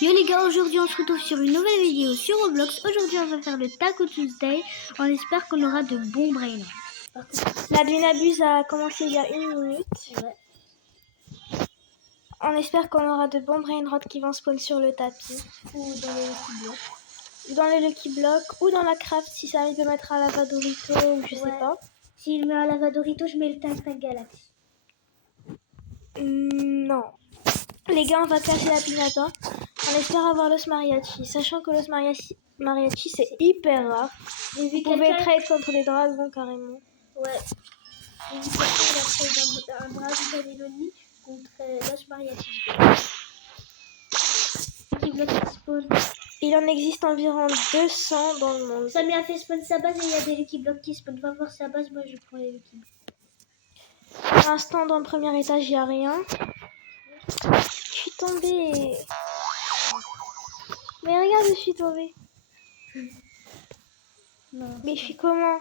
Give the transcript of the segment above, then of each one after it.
Yo les gars, aujourd'hui on se retrouve sur une nouvelle vidéo sur Roblox. Aujourd'hui on va faire le Taco Tuesday. On espère qu'on aura de bons brains. La Dunabuse a commencé il y a 1 minute. Ouais. On espère qu'on aura de bons brainrots qui vont spawn sur le tapis. Ou dans le Lucky Block. Dans le Lucky Block ou dans la craft si ça arrive de mettre un lavadorito ou je sais pas. S'il met un lavadorito, je mets le Tac Galaxy. Non. Les gars, on va classer la piñata. On espère avoir l'os mariachi. Sachant que l'os mariachi c'est hyper rare. Vous pouvez trade contre des dragons carrément. Ouais. J'ai vu quelqu'un a un dragon Meloni contre l'os mariachi. Lucky Block qui spawn. Il en existe environ 200 dans le monde. Samy a fait spawn sa base et il y a des Lucky Blocks qui spawn. Va voir sa base, moi je prends les Lucky Blocks. Pour l'instant, dans le premier étage, il n'y a rien. Je suis tombée. Mais regarde, je suis tombée. Non. Mais je suis comment?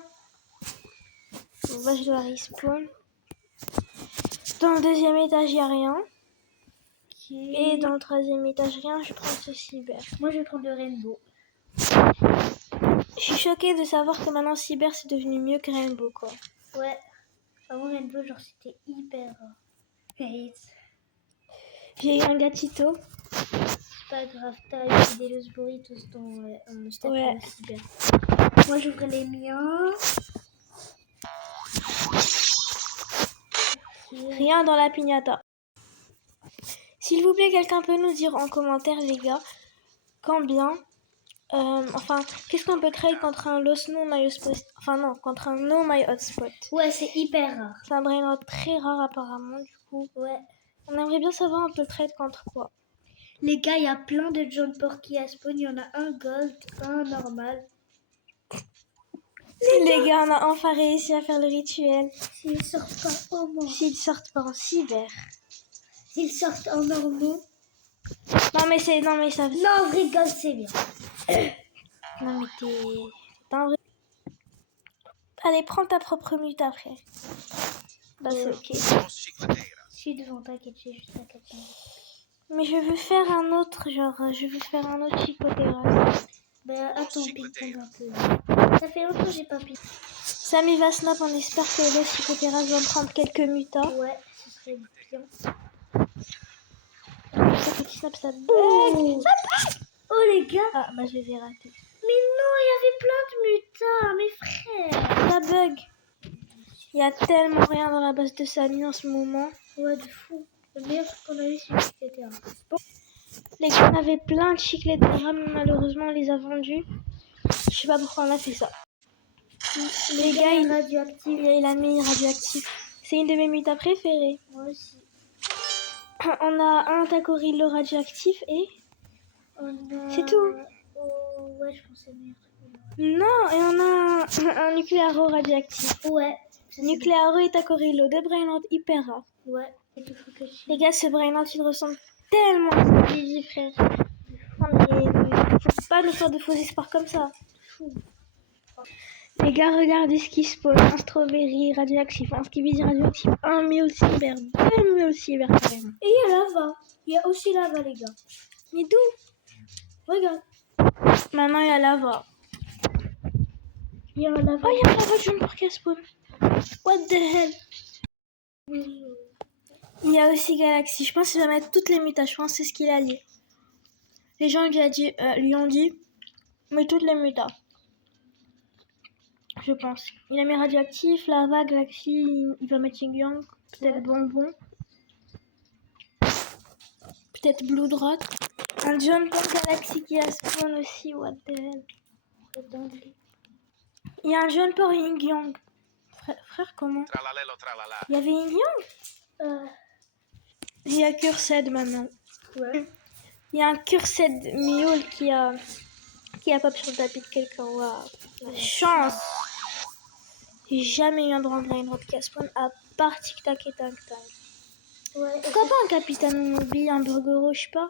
Bon, bah, je dois respawn. Dans le deuxième étage, il n'y a rien. Et dans le troisième étage, rien. Je prends ce cyber. Moi, je vais prendre le Rainbow. Je suis choquée de savoir que maintenant, cyber, c'est devenu mieux que Rainbow, quoi. Ouais. Avant Rainbow, genre, c'était hyper rare. J'ai eu un gatito. C'est pas grave, t'as eu des Los Burritos dans stade Ouais. cyber. Moi, j'ouvre les miens. Rien dans la piñata. S'il vous plaît, quelqu'un peut nous dire en commentaire, les gars, combien... qu'est-ce qu'on peut trade contre un Lost No My Hotspot? Enfin non, contre un No My Hotspot. Ouais, c'est hyper rare. C'est un brainrot très rare apparemment, du coup. Ouais. On aimerait bien savoir un peu le trade contre quoi. Les gars, il y a plein de John Porky à spawn. Il y en a un gold, un normal. Les gars, on a enfin réussi à faire le rituel. S'ils sortent pas au moins. S'ils sortent pas en cyber. S'ils sortent en normaux. Non mais ça... Non, en vrai, gold, c'est bien. Non mais t'es un vrai... Allez, prends ta propre mute après. Bah c'est ok. Je suis devant, t'inquiète, j'ai juste un 4 minutes. Mais je veux faire un autre, genre, je veux faire un autre Chicoteras. Bah attends, ping-pong un peu. Ça fait longtemps que j'ai pas ping. Samy va snap, on espère que les Chicoteras vont prendre quelques mutas. Ouais, ce serait bien. Ça petit snap, ça bug. Oh, Ça bug. Oh les gars. Ah, bah je les ai ratés. Mais non, il y avait plein de mutas, mes frères. Ça bug. Il y a tellement rien dans la base de Samy en ce moment. Ouais, de fou. Le meilleur truc qu'on a eu, c'est le Chicoteras. Bon. Les gars, on avait plein de Chicoteras, mais malheureusement, on les a vendus. Je sais pas pourquoi on a fait ça. Les gars, il a mis radioactif. C'est une de mes mutas préférées. Moi aussi. On a un Tacorillo radioactif et... C'est tout. Oh, ouais, je pense que c'est le meilleur truc. Non, et on a un Nuclearo radioactif. Ouais. Nuclearo et Tacorillo, deux brainrots hyper rares. Ouais. Les gars, ce brainrot, il ressemble tellement à ce Vivi, frère. Non, mais faut pas nous faire de faux espoirs comme ça. Les gars, regardez ce qui spawn. Un strawberry radioactif, un skibidi radioactif, un mule cyber, deux mule cyber carrément. Et il y a lava. Il y a aussi lava, les gars. Mais d'où? Regarde. Maintenant, il y a lava. Il y a un lava. Oh, il y a un lava de John Porky spawn. What the hell? Il y a aussi Galaxy. Je pense qu'il va mettre toutes les mutas. Je pense que c'est ce qu'il a dit. Les gens lui ont dit, mais toutes les mutas. Je pense. Il a mis radioactif, lava, Galaxy, il va mettre Yin-Yang, peut-être bonbon, peut-être Blue Drop. Un John Pong Galaxy qui a spawn aussi, what the hell. Il y a un John Pong Yin-Yang. Frère, comment? Il y avait Yin-Yang? Il y a Cursed maintenant. Ouais. Il y a un Cursed Mule qui a pop sur le tapis de quelqu'un. Waouh. Chance. J'ai jamais eu un grand brainrot qui a spawn à part Tic Tac et Tac Tac. Ouais. Pourquoi pas un Capitaine Mobi, un Burgero, je sais pas.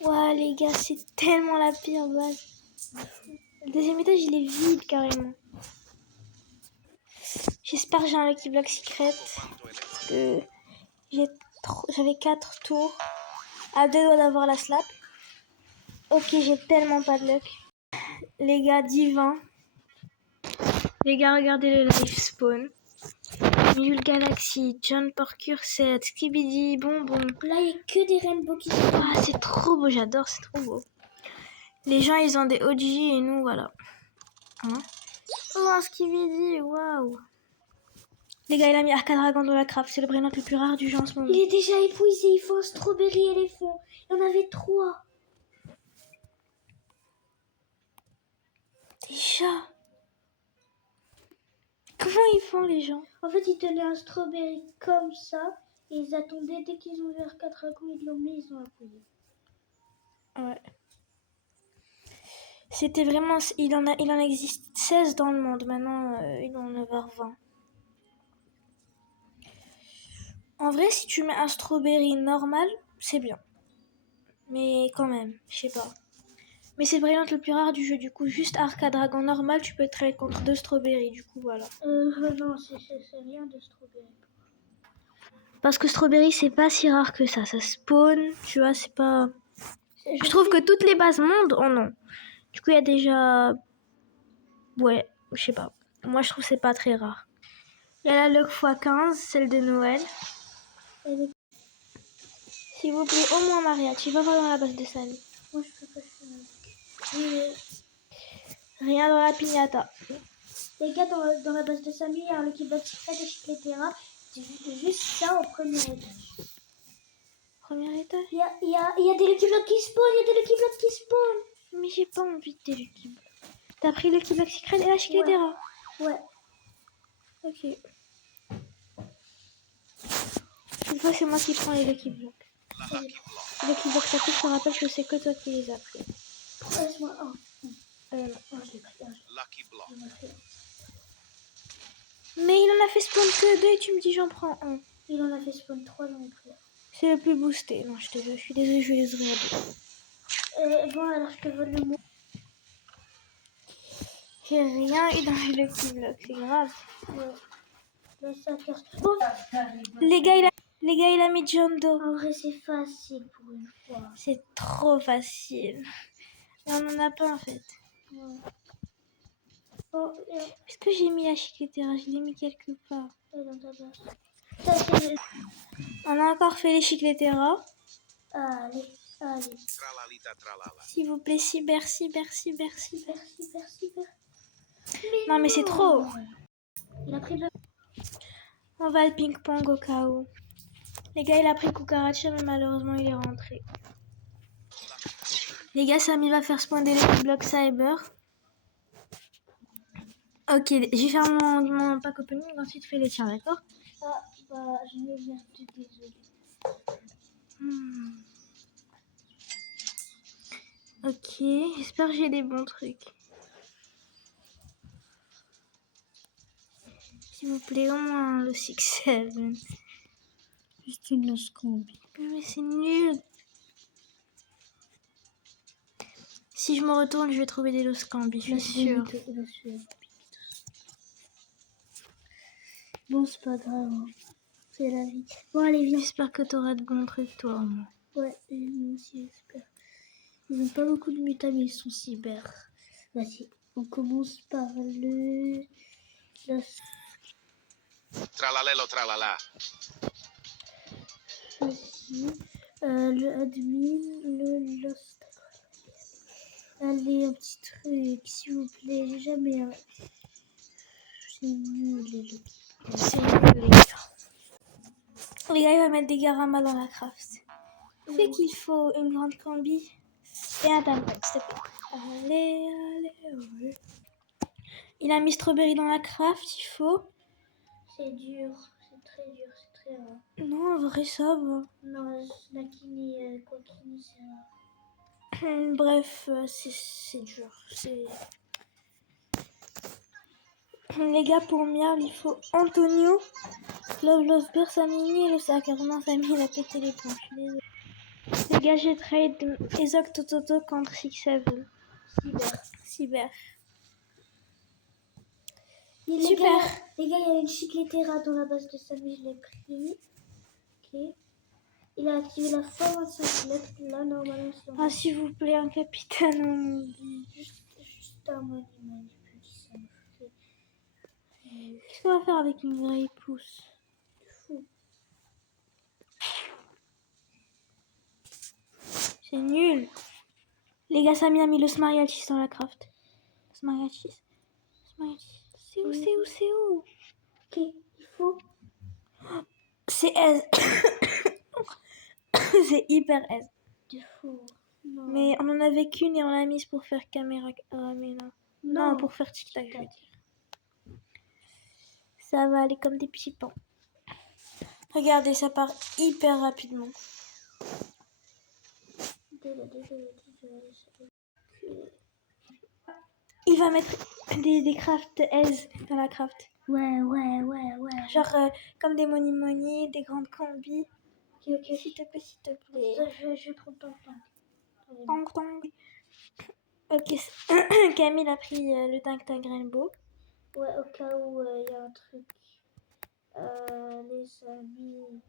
Ouais les gars, c'est tellement la pire base. Le deuxième étage il est vide carrément. J'espère que j'ai un Lucky Block secret. Parce que j'avais 4 tours. À 2 doigts d'avoir la slap. Ok, j'ai tellement pas de luck. Les gars, divin. Les gars, regardez le live spawn. Mule Galaxy, John Parker 7, Skibidi, Bonbon. Là, il n'y a que des rainbows qui sont... Ah, c'est trop beau, j'adore, c'est trop beau. Les gens, ils ont des OG et nous, voilà. Hein? Oh, un Skibidi, waouh. Les gars, il a mis Arcade Dragon dans la craft. C'est le brainot le plus rare du jeu en ce moment. Il est déjà épuisé, il faut un strawberry éléphant. Il y en avait 3. Déjà. Comment ils font, les gens? En fait, ils tenaient un strawberry comme ça. Et ils attendaient, dès qu'ils ont vu Arcade Dragon, ils l'ont mis, ils ont appuyé. Ouais. C'était vraiment... Il en existe 16 dans le monde. Maintenant, il doit en avoir 20. En vrai, si tu mets un strawberry normal, c'est bien. Mais quand même, je sais pas. Mais c'est le brillant le plus rare du jeu. Du coup, juste Arcade Dragon normal, tu peux trade contre 2 strawberry. Du coup, voilà. Non, c'est rien de strawberry. Parce que strawberry, c'est pas si rare que ça. Ça spawn, tu vois, c'est pas... Je trouve que toutes les bases mondes en ont. Du coup, il y a déjà... Ouais, je sais pas. Moi, je trouve que c'est pas très rare. Il y a la luck x15, celle de Noël. S'il vous plaît, au moins Maria, tu vas voir dans la base de Samy. Moi, je peux pas faire. Rien dans la piñata. Les gars, dans la base de Samy, il y a un Lucky Block Secret et Chicletera. C'est juste ça au premier étage. Premier étage? Il y a des Lucky Blocks qui spawn, Mais j'ai pas envie de Lucky Block. T'as pris le Lucky Block Secret et la Chicletera? Ouais. Ok. Cette fois, c'est moi qui prends les Lucky Blocks. Les Lucky Blocks, ça je te rappelle que c'est que toi qui les as pris. Laisse-moi un. Non. Je l'ai pris. Lucky block. Mais il en a fait spawn que 2 et tu me dis j'en prends un. Il en a fait spawn 3 dans le prix. C'est le plus boosté. Non, je suis désolée, je vais les ouvrir à 2. Bon, alors je te vole le mot. J'ai rien eu dans les Lucky Blocks, c'est grave. Ouais. Là, ça casse. Bon, Les gars, il a mis John Doe. en vrai, c'est facile pour une fois. C'est trop facile. Mais on en a pas en fait. Ouais. Bon, Est-ce que j'ai mis la Chicletera? Je l'ai mis quelque part. dans ta base. Ça, c'est... On a encore fait les Chicletera. Allez. Tralalita tralala. S'il vous plaît, cyber. Super. Non, mais c'est trop. Il a pris le... On va le ping-pong au cas où. Les gars, il a pris Cucaracha, mais malheureusement, il est rentré. Les gars, Samy va faire spawn des Lucky Block Cyber. Ok, je vais faire mon pack opening, ensuite fais les tiens, d'accord? Ah, bah, je me viens de désolé. Ok, j'espère que j'ai des bons trucs. S'il vous plaît, au moins le 6-7. Juste une lost combi. Mais c'est nul. Si je me retourne, je vais trouver des Los Cambi, je suis sûre. Bon, c'est pas grave. Hein. C'est la vie. Bon, allez, viens. J'espère que t'auras de bons trucs, toi, au moins. Ouais, moi aussi, j'espère. Ils n'ont pas beaucoup de mutas, mais ils sont cyber. Vas-y, on commence par le... Tralalelo tralala. Vas-y. Le admin, le lost. Allez, un petit truc, s'il vous plaît. J'ai jamais... C'est nul, les Lucky. C'est nul, les gars. Les gars, il va mettre des Garama dans la craft. C'est qu'il faut une grande combi et un dynamite, s'il te plaît. Allez. Il a mis strawberry dans la craft, il faut. C'est dur, c'est très rare. Non, en vrai, ça va. Non, Snakini, Kokini, c'est rare. Bref, c'est dur. Les gars, pour Miav, il faut Antonio, Love Bear, Samini et le sac. Vraiment, Samy, il a pété les plombs. Je suis désolée. Les gars, j'ai trade Ezok Tototo contre 6-7. Cyber. Les gars, il y a une Chicletera dans la base de Samy, je l'ai pris. Ok. Il a activé la 125 mètres. Là, normalement, c'est Ah, s'il vous plaît, un capitaine, on m'oublie. juste un monument. Ça me fait Qu'est-ce qu'on va faire avec une vraie pousse? fou. C'est nul. Les gars, Samy a mis le Smariachis dans la craft. Smariachis. C'est où, c'est où, c'est où? Ok, il faut. C'est aise. C'est hyper aise. Du four. Non. Mais on en avait qu'une et on l'a mise pour faire caméra. Mais non. Non, pour faire tic-tac, je veux dire. Ça va aller comme des petits pains. Regardez, ça part hyper rapidement. Il va mettre des craft aise dans la craft. Ouais. Genre comme des money, des grandes combis. Ok. S'il te plaît, s'il te plaît. Je vais prendre ton temps. Tang, tang. Ok, Camille a pris le tank Rainbow. Ouais, au cas où il y a un truc. Les amis.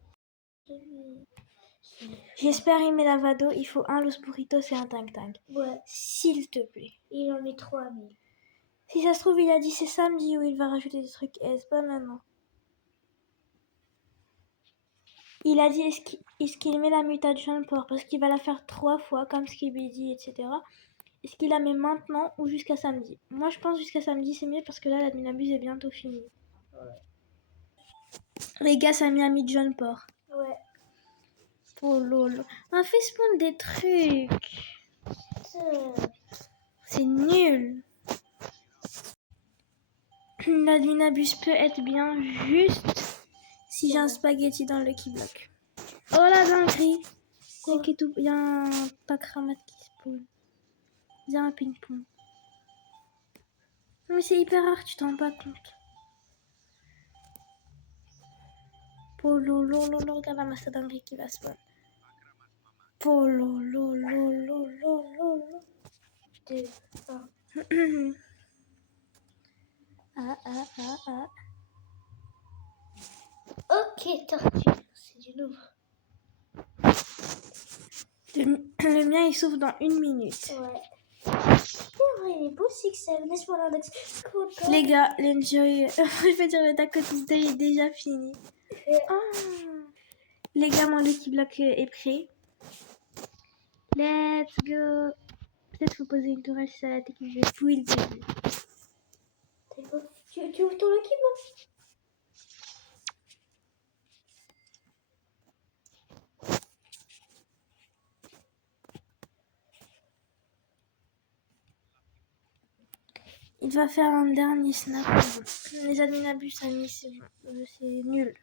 J'espère il met la Vado. Il faut un Los Burritos et un tank. Ouais, S'il te plaît. il en met 3000. Si ça se trouve, il a dit c'est samedi où il va rajouter des trucs S, pas maintenant. Il a dit est-ce qu'il met la mutation port parce qu'il va la faire 3 fois comme Skibidi, etc. Est-ce qu'il la met maintenant ou jusqu'à samedi? Moi je pense jusqu'à samedi c'est mieux parce que là la Minabuse est bientôt finie. Ouais. Les gars, ça a mis John Port. Ouais. Oh lol. On a fait spawn des trucs. C'est nul. La Minabuse peut être bien juste si j'ai un spaghetti dans le Lucky-Block. Oh la dinguerie. Il y a un pack ramate qui spawn. Il y a un ping-pong. Mais c'est hyper rare, tu t'en rends pas compte. Polo, lolo, regarde la masse dinguerie qui va spawn. Polo, lolo. 2, 1. Ah. Ok, tortue. C'est du nouveau. Le mien il s'ouvre dans 1 minute. Ouais. C'est vrai, il est beau 6-7. Laisse-moi l'index. Les gars, l'enjoy. Je veux dire, le Dakota's Day est déjà fini. Les gars, mon Lucky Block est prêt. Let's go. Peut-être faut poser une tourelle si ça la technique. Je vais fouiller le début. Tu ouvres ton Lucky Block? Il va faire un dernier snap. Les Adminabus, c'est nul.